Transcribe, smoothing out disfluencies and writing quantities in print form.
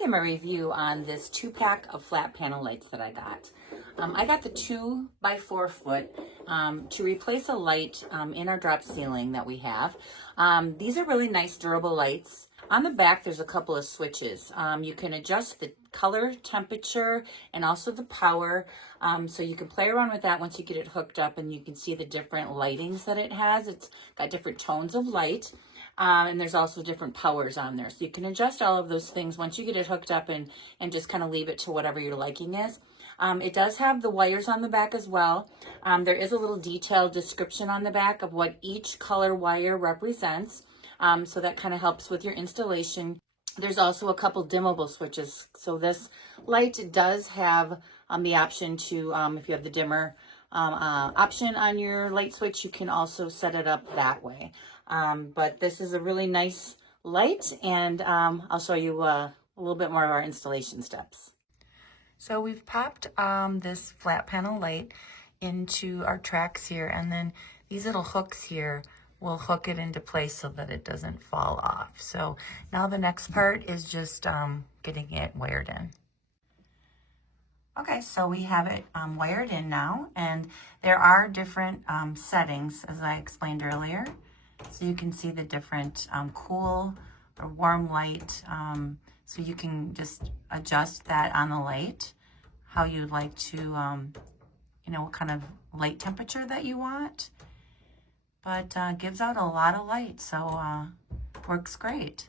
give my review on this 2-pack of flat panel lights that I got. I got the 2 by 4 foot to replace a light in our drop ceiling that we have. These are really nice durable lights. On the back there's a couple of switches. You can adjust the color, temperature, and also the power. So you can play around with that once you get it hooked up, and you can see the different lightings that it has. It's got different tones of light. And there's also different powers on there. So you can adjust all of those things once you get it hooked up and just kind of leave it to whatever your liking is. It does have the wires on the back as well. There is a little detailed description on the back of what each color wire represents. So that kind of helps with your installation. There's also a couple dimmable switches. So this light does have the option to, if you have the dimmer option on your light switch, you can also set it up that way. But this is a really nice light, and I'll show you a little bit more of our installation steps. So we've popped this flat panel light into our tracks here, and then these little hooks here will hook it into place so that it doesn't fall off. So now the next part is just getting it wired in. Okay, so we have it wired in now, and there are different settings, as I explained earlier. So you can see the different cool or warm light. So you can just adjust that on the light, how you'd like to, you know, what kind of light temperature that you want. But gives out a lot of light, so works great.